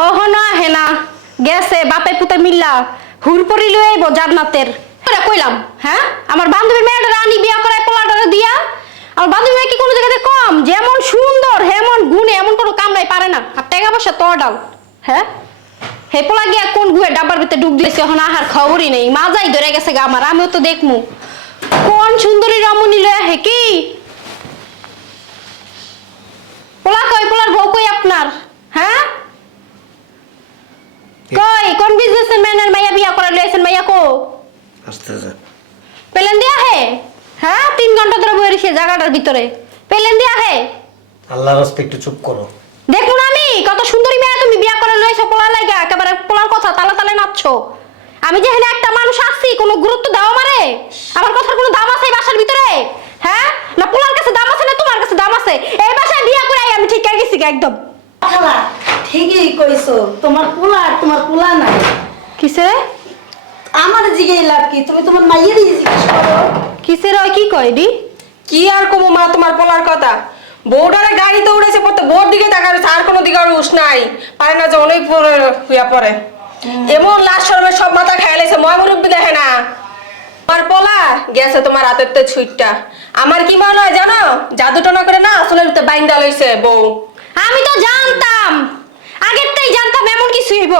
অহন আহে না গেছে বাপে পুতে মিল্লা, হুরপরি লই আইব জান্নাতের। তোরা কইলাম হ্যাঁ? আমার বান্ধবীর মেয়েটা রানী বিয়া করায় পোলাটারে দিয়া। আমার বান্ধবী মেয়ে কি কোনো জায়গাতে কম? যেমন সুন্দর, হেমন গুণে এমন কোনো কামড়াই পারে না। আর টাকা পয়সা তোর ডাল হ্যাঁ? হে পোলা গিয়া কোন গুয়ে ডাব্বার ভিতরে ডুব দিয়েছে এখন আহার খবরই নেই। মাজাই ধরে গেছে গা আমার, আমিও তো দেখমু। কোন সুন্দরী রমণী লয়ে হে কি? পোলা কই পোলার বউ কই আপনার? হ্যাঁ? কই? কোন বিজনেসের ম্যানের মাইয়া বিয়া করে লইছেন মাইয়া কো? আসতেছে। পেলেন দিয়া হে? হ্যাঁ তিন ঘণ্টা ধরে বয়ে রয়েছে জায়গাটার ভিতরে। পেলেন দিয়া হে? আল্লাহর রাস্তে একটু চুপ করো। দেখুন আমি কত সুন্দরী মেয়ে তুমি বিয়া করে লইছো পোলা লাগা একেবারে পোলার কথা তালে তালে নাচছো। আমি যেখানে একটা মানুষ আসছি কোনো গুরুত্ব দাও আমারে? আমার কথার কোনো দাম আছে এই বাসার ভিতরে? হ্যাঁ? না পোলার কাছে দাম আছে না তোমার কাছে দাম আছে? এই বাসায় বিয়া করে আমি ঠিক গেছি একদম। খালা ঠিকই কইছো। তোমার পোলা আর তোমার পোলা নাই। কিসে আমার জিগে লাভ কি? তুমি তোমার মাইয়ের জিজ্ঞেস করো। কিসে রয় কি কয় ডি কি আর কমো মা তোমার বলার কথা? বউডারে গাড়িতে উড়েছে পড়তে বোর দিকে তাকার আর কোনো দিকে আর উস নাই। পারে না যে অনেক পরে হইয়া পড়ে। এমন লাশ শরমে সব মাথা খাই লাইছে ময় মুরব্বি দেখে না। আমার পোলা গেছে তোমার হাতের তে ছুইটটা। আমার কি মনে হয় জানো? জাদু টনা করে না আসলে বাইন্দা লইছে বউ। আমি তো জানতাম। আগের তাই জানতাম এমন কিছু হইব।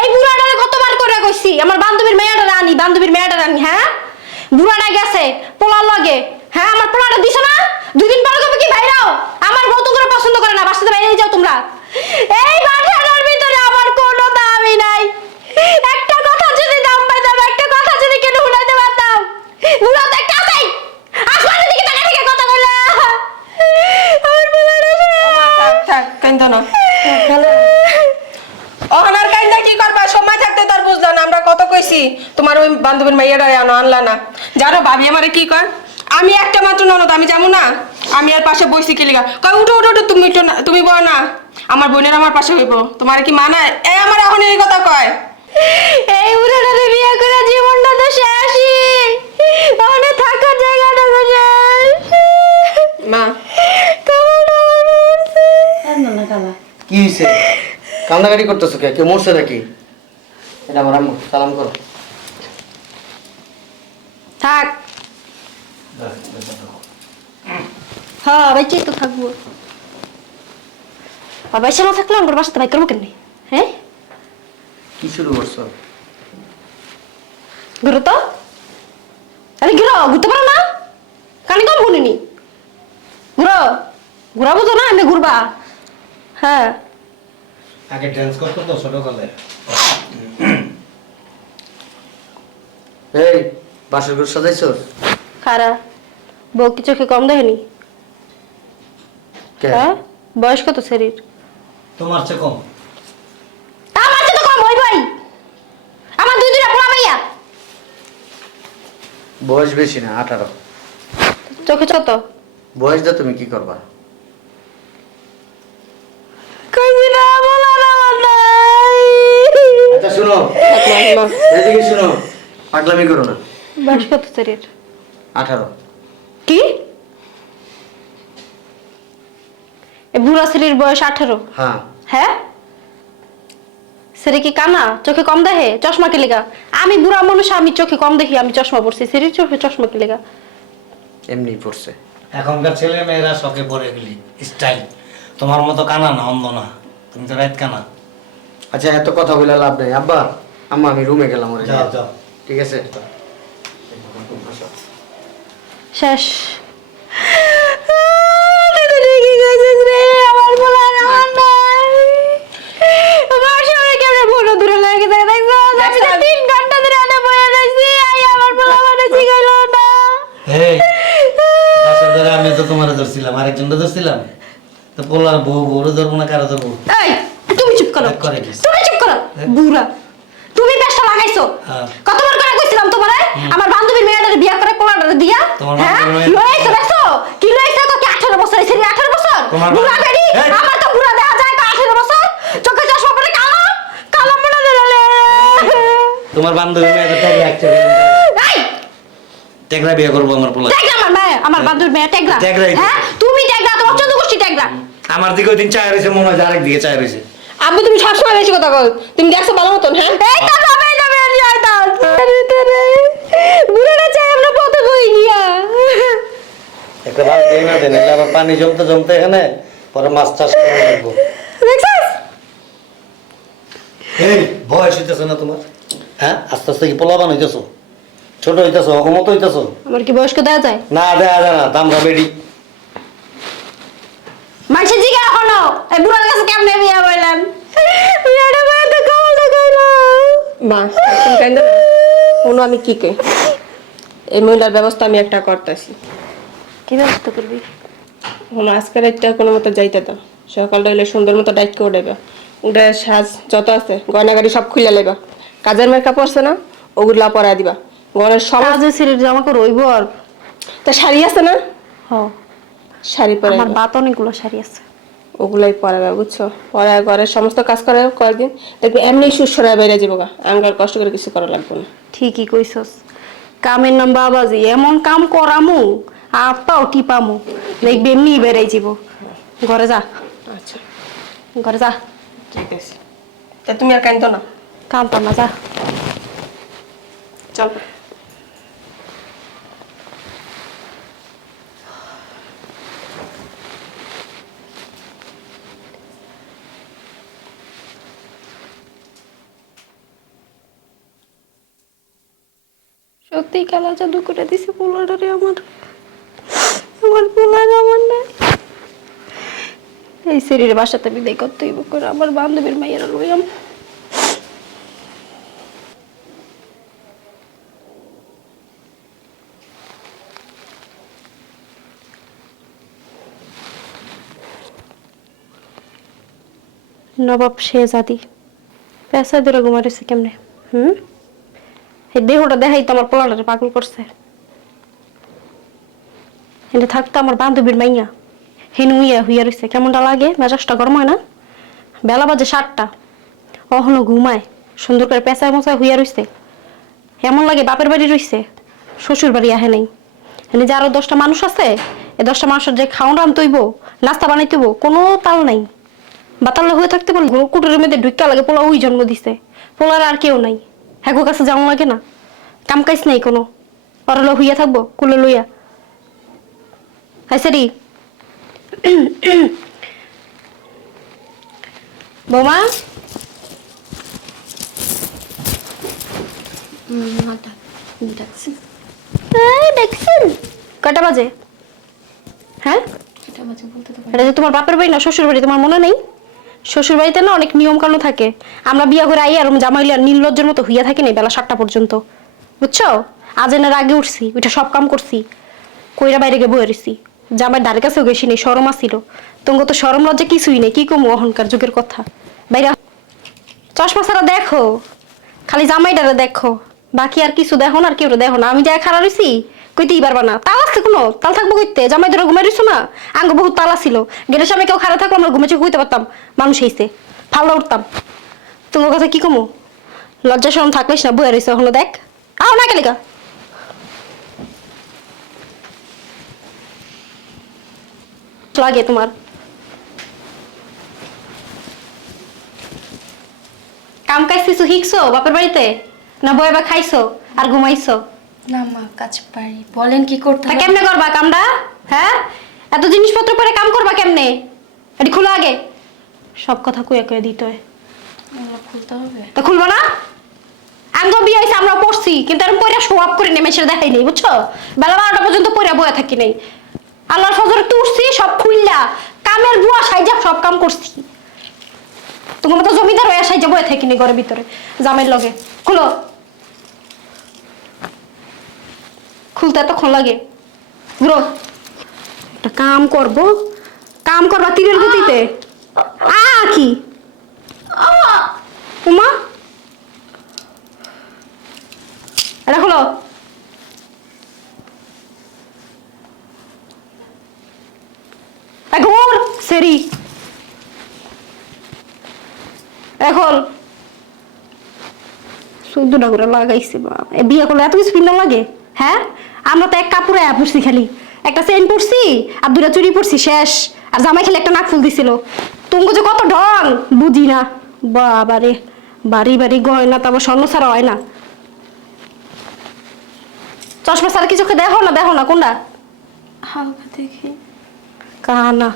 এই বুড়াটারে কতবার করে কইছি, আমার বান্ধবীর মেয়েটা রানী বান্ধবীর মেয়েটা রানী হ্যাঁ? বুড়াটা গেছে পোলার লগে হ্যাঁ? আমার পোলাটা দিছ না? দুদিন পরে কবে কি বাইরাও আমার বউ তো করে পছন্দ করে না, বাসাতে বাইরে যাও তোমরা। এই বাসাটার ভিতরে আমার কোনো দামই নাই। একটা কথা যদি দাম পাইতাম, একটা কথা যদি কেন শুনাইতে পারতাম? বুড়া তো একটা আছেই আসমানের দিকে তাকা কথা কইলা। আমার পোলাটা থাক থাক, কাইন্দো না। অহনার কাইন্দা কি করবা? সময় থাকতে তার বুঝলা না। আমরা কত কইছি তোমার ওই বান্ধবীর মাইয়াটা আনো আনলা না। জানো ভাবি আমারে কি কয়? আমি একটা মাত্র ননদ আমি যাব না? আমি আর পাশে বইছি কি লিগা? কয় উঠো উঠো উঠো তুমি উঠো না তুমি বল না। আমার বোনের আমার পাশে হইব। তোমার কি মানায়? এই আমার এখন এই কথা কয়। এই উড়াটারে বিয়ে করে জীবনটা তো শেষই। ওখানে থাকার জায়গাটা তো শেষ। মা। না খালা কি হয়েছে কান্নাকাটি করতেছো কে? কেউ মরছে নাকি? এটা আমার আম্মু সালাম করো। থাক। হ্যাঁ বেঁচে তো থাকব। আর বেঁচে না থাকলে আমার বাসাতে ভাই করব কেন হ্যাঁ? কি শুরু করছ? ঘুরো তো। আরে ঘুরো ঘুরতে পারো না। কানে কম শুনিনি ঘুরো। ঘুরাবো তো না এমনি ঘুরবা। হ্যাঁ। আগে করতো তো ছোটকালে। এই বাসর ঘর সাজাইছো খারা বউ কি চোখে কম দেখেনি? কে? হ্যাঁ? বয়স কত শরীর তোমার চেয়ে কম। আমার চেয়ে তো কম ওই ভাই। আমার দুই দুটা পোলা মাইয়া বয়স বেশি না আঠারো। চোখে ছোট বয়স দিয়ে তুমি কি করবা কইবি না বলার আমার নাই আচ্ছা শুনো এদিকে শুনো পাগলামি করো না। বয়স কত শরীর আঠারো। কি? বুড়া শরীর বয়স আঠারো? হ্যাঁ। হ্যাঁ? সেরে কি কানা? চোখে কম দেখে? চশমা কি লেগা? আমি বুড়া মানুষ আমি চোখে কম দেখি আমি চশমা পড়ছি সেরির চোখে চশমা কে লেগা? এমনি পড়ছে এখনকার ছেলে মেয়েরা শখে পড়ে গেলি স্টাইল। তোমার মতো কানা না অন্ধ না। তুমি তো রাত কানা। আচ্ছা এত কথা বলে লাভ নেই। আব্বা আম্মা আমি রুমে গেলাম ওরে। যাও যাও। ঠিক আছে? শেষ? আমি তো মানে শিখাইলো না। এই বছর ধরে আমি তো তোমার ধরছিলাম আরেকজনটা ধরছিলাম। তো পোলার বউ বউরে ধরবো না কারও ধরবো? এই, তুমি চুপ করো। করে তুমি চুপ করো বুড়া। লাগাইছো হ্যাঁ। কতবার করে কইছিলাম তোমারে? আমার বান্ধবীর মেয়েটারে বিয়া করে পোলাটারে দিয়া। হ্যাঁ? দেখছ? কি লইছো তো কি 18 বছর হইছে 18 বছর? বুড়া এই! আমার তো বুড়া দেখা যায় তো 18 বছর? চোখে চশমা পরে কালো কালো মনে তোমার বান্ধবী মেয়েটা আমার পোলা টেগরা আমার মেয়ে আমার বান্ধবীর মেয়ে টেগরা টেগরাই হ্যাঁ? তুমি টেগরা তোমার চোদ্দ গোষ্ঠী টেগরা আমার দিকে ওই দিন চায় রয়েছে মনে হয় আরেক দিকে চায় রয়েছে। আব্বু তুমি সবসময় বেশি কথা কও। তুমি দেখছ ভালো মতন হ্যাঁ? এই তো একটা ভাত দিয়ে না দেন আবার পানি জমতে জমতে এখানে পরে মাছ চাষ করে রাখব এই বয়স হইতেছে না তোমার? হ্যাঁ আস্তে আস্তে কি পোলাবান হইতেছো? ছোট হইতেছো অকমত হইতেছো? আমার কি বয়স্ক দেওয়া যায়? না দেয়া যায় না দামরা বেডি মানুষের জিগা এখনও। এই বুড়ার কাছে কেমনে বিয়া বললাম বিয়াটা করে তো কমলটা কইলো মা তুমি কেন? আমি কি কে? এই মহিলার ব্যবস্থা আমি একটা করতেছি। কি ব্যবস্থা করবি? শোনো আজকের একটা কোনো মতো যাইতে দাও। সকালটা হইলে সুন্দর মতো ডাইট করে দেবে উঠে সাজ যত আছে গয়নাগাড়ি সব খুলে লেবা কাজের মেয়ের কাপড় আছে না ওগুলা পরা দিবা। সব কাজে ছেলের জামা করে রইব আর তা শাড়ি আছে না? হ। শাড়ি পরে আমার বাত অনেকগুলো শাড়ি আছে। ওগুলাই পরাবে বুঝছ? পরায় ঘরের সমস্ত কাজ করে কয়েকদিন দেখবি এমনি সুসরায় বেড়ে যাব গা। আমার কষ্ট করে কিছু করা লাগবে না। ঠিকই কইছস। কামের নাম বাবাজি এমন কাম করামু আপাও টিপামু। দেখবি এমনি বেড়াই যাব। ঘরে যা। আচ্ছা। ঘরে যা। ঠিক আছে। তা তুমি আর কান্দো না। কামতাম না যা। চল। সত্যি কালা জাদু করে দিছে পোলাটারে আমার। আমার পোলার আমার নাই এই শরীরে বাসাতে বিদায় করতে হইব করে আমার বান্ধবীর মাইয়েরা লইয়াম নবাব শেহজাদি পেশা ধরে ঘুমারেছে কেমনে? হুম? দেহটা দেখাই তো আমার পোলাটারে পাগল করছে। এনে থাকতো আমার বান্ধবীর মাইয়া। হেনু ইয়া হইয়া রইছে। কেমনটা লাগে? মেজাজটা গরম হয় না? বেলা বাজে সাতটা। অহনো ঘুমায়। সুন্দর করে পেঁচায় মোচায় হইয়া রইছে। এমন লাগে বাপের বাড়ি রইছে। শ্বশুর বাড়ি আহে নাই। এনে যে আরও দশটা মানুষ আছে এই দশটা মানুষের যে খাওয়ান রান তৈব, নাস্তা বানাই তৈব, কোনো তাল নাই। বাতাল হয়ে থাকতে পারলে কুটুরের মধ্যে ঢুকা লাগে, পোলা ওই জন্ম দিছে। পোলার আর কেউ নাই। হ্যাগো কাছে যাওয়া লাগে না? কাম কাজ নাই কোনো। পরলো হইয়া থাকব কুলো লইয়া। হাই সারি। বৌমা? দেখছেন কয়টা বাজে? হ্যাঁ? এটা যে তোমার বাপের বাড়ি না শ্বশুর বাড়ি তোমার মনে নেই? শ্বশুর বাড়িতে না অনেক নিয়ম কানুন থাকে। আমরা বিয়া করে আই আর জামাইলে নির্লজ্জের মতো হইয়া থাকি না বেলা সাতটা পর্যন্ত। বুঝছ? আজেনের আগে উঠছি ওইটা সব কাম করছি। কইরা বাইরে গিয়ে বয়ে রইছি। জামাই ধারে কাছেও গেছি নেই সরম আসিল তোমাকে তো সরম লজ্জা কিছুই নেই, কি কমু অহংকার যুগের কথা। বাইরে, চশমা ছাড়া দেখো। খালি জামাইটারে দেখো। বাকি আর কিছু দেখো না, আর কেউ দেখো না। আমি যা খারাপ রইছি কইতেই পারবা না। তাল আছে কোনো? তাল থাকব কইতে? জামাই ধরে ঘুমাই রইছো না? আঙ্গ বহুত তাল ছিল গেটের সামনে কেউ খারাপ থাকল আমরা ঘুমেছে কইতে পারতাম। মানুষ হইছে। ফাল্লা উঠতাম। তোমার কথা কি কমো? লজ্জা শরম থাকলিস না বয়ে রইছে, এখনও দেখ। আও না কেলিকা লাগে তোমার। কাম কাজ শিখছো বাপের বাড়িতে? না বয়ে বা খাইছো আর ঘুমাইছো? না মা কাজ পারি। বলেন কি করতে তা হবে? কেমনে করবা কামটা হ্যাঁ? এত জিনিসপত্র পরে কাম করবা কেমনে? এটি খুলো আগে। সব কথা কুয়ে কুয়ে দিতে হয়। খুলতে হবে। তা খুলবো না? আঙ্গ বিয়ে হয়েছে আমরা পড়ছি কিন্তু এরকম পয়রা শো আপ করে নেমে সেটা দেখাই নেই বুঝছ? বেলা বারোটা পর্যন্ত পয়রা বয়ে থাকি নেই। আল্লাহর ফজর তুলছি সব খুললা কামের বুয়া সাইজা সব কাম করছি। তোমার মতো জমিদার হয়ে সাইজা বয়ে থাকি নেই ঘরের ভিতরে জামের লগে। খুলো। খুলতে এতক্ষণ লাগে। ঘুরো একটা কাম করব। কাম করবা তীরের গতিতে? আ কি? উমা। এটা খোলো। ঘুর, সেরি। এখন চোদ্দটা করে লাগাইছে এ, বিয়ে করলে এত কিছু পিন্ডা লাগে? হ্যাঁ? আমরা তো এক কাপড়ে পড়ছি খালি। একটা চেন পড়ছি আর দুটা চুরি পরছি শেষ। আর জামাই খালি একটা নাক ফুল দিছিল তুমি যে কত ঢং বুঝি না। বাবারে বাড়ি বাড়ি গয়না তারপর স্বর্ণ ছাড়া হয় না। চশমা ছাড়া কিছু কি দেখো না দেখো না কোনটা? হালকা দেখি। কানা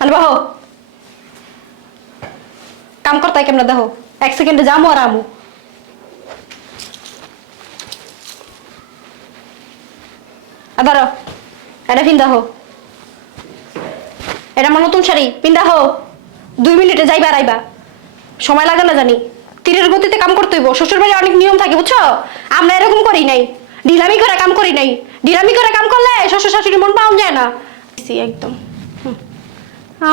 আরে বাহো। কাম করতে হয় কেমন দেখো? এক সেকেন্ডে যাব আর আমু আবার এটা পিন্দা হো এটা আমার নতুন শাড়ি পিন্দা হো দুই মিনিটে যাইবা আর আইবা সময় লাগে না জানি। তীরের গতিতে কাম করতে হইব। শ্বশুর বাড়ি অনেক নিয়ম থাকে, বুঝছ? আমরা এরকম করি নাই। ঢিলামি করে কাম করি নাই। ঢিলামি করে কাম করলে শ্বশুর শাশুড়ি মন পাওয়া যায় না। একদম।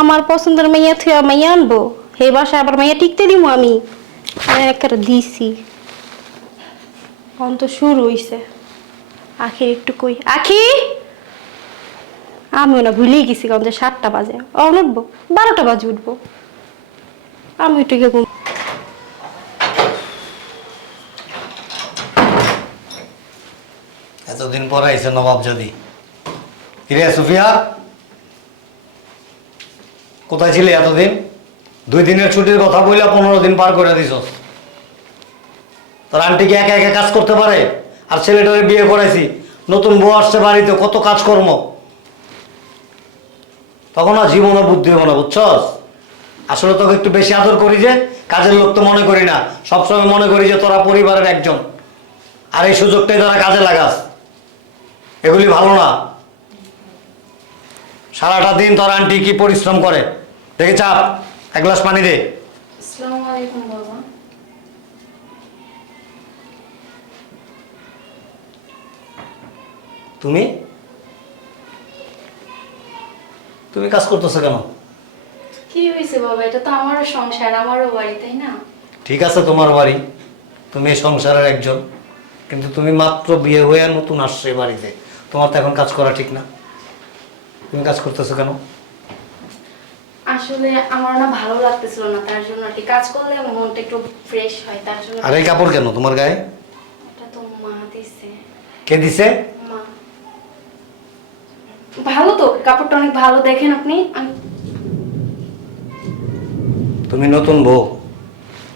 আমার পছন্দের মাইয়া থুয়া মাইয়া আনব। হে বাসায় আবার মাইয়া টিকতে দিব আমি। একের দিছি। অন্ত শুরু হইছে। আখির একটু কই। আখি! আমিও না ভুলেই গেছি, কারণ যে সাতটা বাজে। অন উঠবো, বারোটা বাজে উঠবো। আমি একটু গিয়ে ঘুম এতদিন পর আইছে নবাব যদি। কিরে সুফিয়া, কোথায় ছিলে এতদিন? দুই দিনের ছুটির কথা বইলা পনেরো দিন পার করে দিছ তোর আন্টি একা একা কাজ করতে পারে? আর ছেলেটারে বিয়ে করাইছি। নতুন বউ আসছে বাড়িতে, কত কাজকর্ম? তখন আর জীবনে বুদ্ধি হব না বুঝছস? আসলে তোকে একটু বেশি আদর করি যে কাজের লোক তো মনে করি না। সবসময় মনে করি যে তোরা পরিবারের একজন। আর এই সুযোগটাই তোরা কাজে লাগাস। এগুলি ভালো না। সারাটা দিন তোর আন্টি কি পরিশ্রম করে? দেখে চাপ এক গ্লাস পানি দে। তুমি? তুমি কাজ করতেছো কেন? কি হয়েছে বাবা? এটা তো আমারও সংসার আমারও বাড়ি তাই না? ঠিক আছে তোমার বাড়ি। তুমি সংসারের একজন। কিন্তু তুমি মাত্র বিয়ে হয়ে নতুন আসছো বাড়িতে। তোমার তো এখন কাজ করা ঠিক না। তুমি কাজ করতেছো কেন? আসলে আমার না ভালো লাগতেছিল না তার জন্য আর কি। কাজ করলে মনটা একটু ফ্রেশ হয় তার জন্য আর এই কাপড় কেন তোমার গায়ে? এটা তো মা দিছে। কে দিছে? ভালো তো কাপড়টা অনেক ভালো দেখেন আপনি। তুমি নতুন বউ।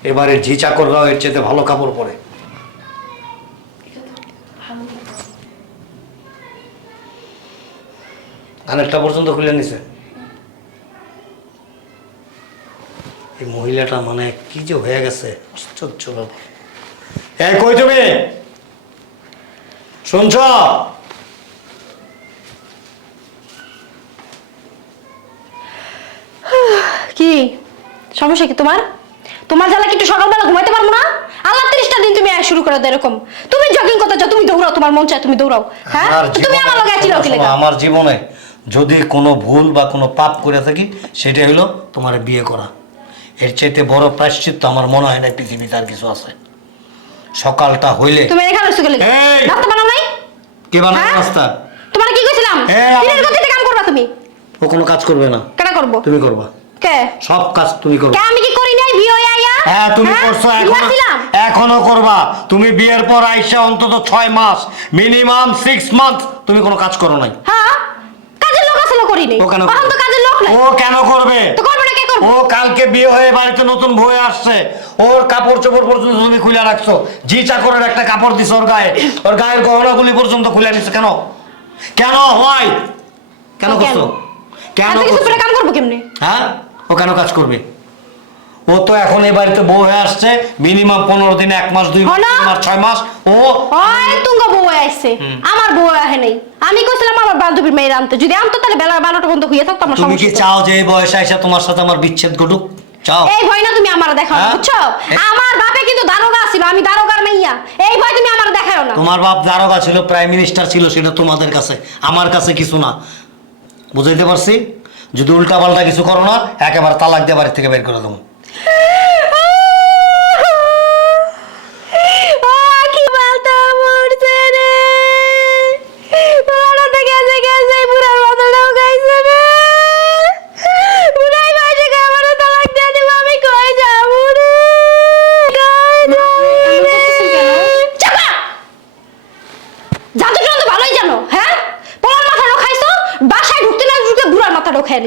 এবারে ঝি চাকররাও এর চেয়ে ভালো কাপড় পরে। কানেরটা পর্যন্ত খুলে নিছে। এই মহিলাটা মানে কি যে হয়ে গেছে? আশ্চর্য ব্যাপার কই তুমি? শুনছ? কি? সমস্যা কি তোমার? তোমার জ্বালা কি একটু সকালবেলা ঘুমাইতে পারব না? আল্লাহ তিরিশটা দিন তুমি শুরু করে দাও এরকম। তুমি জগিং করতে যাও তুমি দৌড়াও তোমার মন চায় তুমি দৌড়াও। হ্যাঁ? তুমি আমার লগে আছিলাও কি? আমার জীবনে যদি কোনো ভুল বা কোনো পাপ করে থাকি সেটা হলো তোমার বিয়ে করা। এর চাইতে বড় প্রায়শ্চিত্ত আমার মনে হয় না পৃথিবীতে আর কিছু আছে। সকালটা হইলে তুমি এখানে এসে গেলে! রাস্তা বানাও নাই? কে বানায় হ্যাঁ? রাস্তা তোমার কি কইছিলাম? দিনের গতিতে কাম করবা তুমি। ও কোনো কাজ করবে না। কেন করব? তুমি করবা। কে? সব কাজ তুমি করবে কে আমি কি করি নাই? বিয়ে হয়ে আইয়া হ্যাঁ তুমি করছ এখনও। এখনও করবা। তুমি বিয়ের পর আইসা অন্তত মাস মিনিমাম মান্থ তুমি কোনো কাজ করো নাই। হ্যাঁ? কাজের লোক আসলে করি নাই। কেন এখন তো কাজের লোক নাই। ও কেন করবে? তো করবে না কে করবে? ও কালকে বিয়ে হয়ে বাড়িতে নতুন আসছে। ওর কাপড় চোপড় পর্যন্ত তুমি খুলে রাখছো। জি চাকরের একটা কাপড় দিছো ওর গায়ে। ওর গায়ের গহনাগুলি পর্যন্ত খুলে নিছো। কেন? কেন হয়? কেন? করছ? কেন কিছু? কাম করব কেমনে? হ্যাঁ? ও কেন কাজ করবে? ও তো এখন এই বাড়িতে বউ হয়ে আসছে মিনিমাম পনেরো দিন এক মাস দুই মাস ছয় মাস ও তুঙ্গ বউ আইছে। আমার বউ আহে নাই। আমি কইছিলাম আমার বান্ধবীর মেয়ের আনতে। যদি আনতো তাহলে বেলা বারোটা পর্যন্ত হইয়া থাকতো আমার তুমি কি চাও যে এই বয়সে এসে তোমার সাথে আমার বিচ্ছেদ ঘটুক? চাও। এই ভয় না তুমি আমার দেখাও হ্যাঁ? বুঝছ? আমার বাপে কিন্তু দারোগা ছিল আমি দারোগার মাইয়া। এই ভয় তুমি আমার দেখাও না। তোমার বাপ দারোগা ছিল প্রাইম মিনিস্টার ছিল সেটা তোমাদের কাছে আমার কাছে কিছু না। বুঝাইতে পারছি? যদি উল্টা পাল্টা কিছু করো না একেবারে তালাক দিয়ে বাড়ি থেকে বের করে দেবো।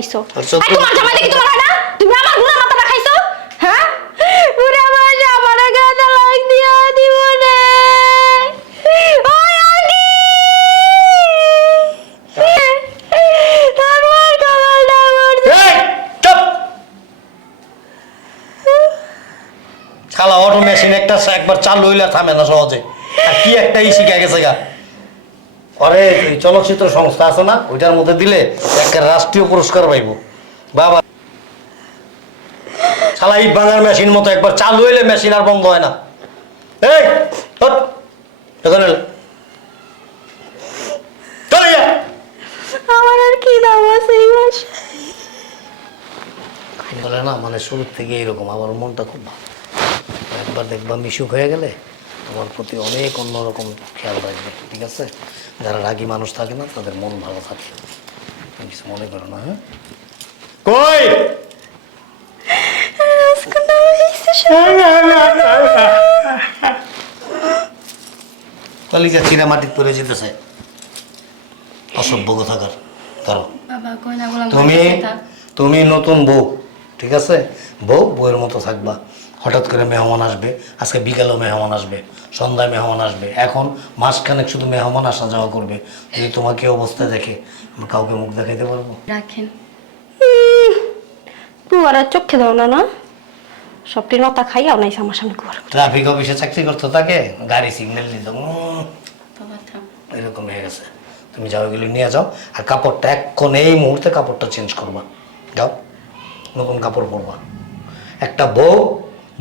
আচ্ছা, আর তোমার জামাই দেখি তোমার হয় না? তুমি আমার বুড়া মাথাটা খাইছো? হ্যাঁ? বুড়া মাসে আমার গাদা লাগ দিয়া দিব রে ওই আগে আমার কপালটা মরছে। চুপ! শালা অটো মেশিন একটা একবার চালু হইলে থামে না সহজে। আর কি একটা ই শিখে গেছে গা। আরে চলচ্চিত্র সংস্থা আছে না ওইটার মধ্যে দিলে একটা রাষ্ট্রীয় পুরস্কার পাইব। বাবা শালা ইট ভাঙার মেশিন মতো একবার চালু হইলে মেশিন আর বন্ধ হয় না। এই এখানে চলে যা। আমার আর কি দাম আছে এই বলে না মানে শুরুর থেকে এরকম আমার মনটা খুব ভালো। একবার দেখবা মিশুক হয়ে গেলে তোমার প্রতি অনেক অন্যরকম খেয়াল রাখবে ঠিক আছে? যারা রাগী মানুষ থাকে না তাদের মন ভালো থাকে। কিছু মনে করো না হ্যাঁ? কই? কলিজা চিরা মাটির পরে যেতেছে। অসভ্য কথাকার। ধরো তুমি তুমি নতুন বউ ঠিক আছে? বউ বউয়ের মতো থাকবা। হঠাৎ করে মেহমান আসবে আজকে বিকালেও মেহমান আসবে সন্ধ্যায় মেহমান আসবে এখন মাসখানেক শুধু মেহমান আসা যাওয়া করবে যদি তোমাকে এই অবস্থায় দেখে আমরা কাউকে মুখ দেখাইতে পারব? রাখেন। কুয়ারের চোখে দাও না না? সবটির মাথা খাইয়াও নাই আমার সামনে কুয়ার ট্রাফিক অফিসে চাকরি করতো তাকে গাড়ি সিগন্যাল দিত এরকম হয়ে গেছে। তুমি যাও এগুলি নিয়ে যাও আর কাপড়টা এক্ষণ এই মুহূর্তে কাপড়টা চেঞ্জ করবা। যাও নতুন কাপড় পরবা। একটা বউ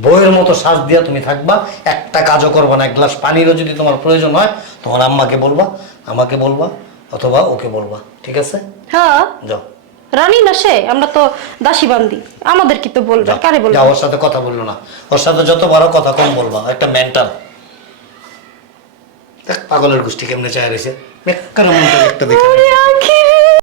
বউয়ের মতো শ্বাস দিয়া তুমি থাকবা একটা কাজও করবা না এক গ্লাস পানিরও যদি তোমার প্রয়োজন হয় তোমার আম্মাকে বলবা আমাকে বলবা অথবা ওকে বলবা ঠিক আছে? হ্যাঁ। যাও। রানী না সে? আমরা তো দাসী বান্দি। আমাদের কি তো বলবে কারে বলবে? ওর সাথে কথা বলল না। ওর সাথে যত বড় কথা কম বলবা একটা মেন্টাল পাগলের গোষ্ঠী কেমনে চায় রয়েছে। একটা দেখে।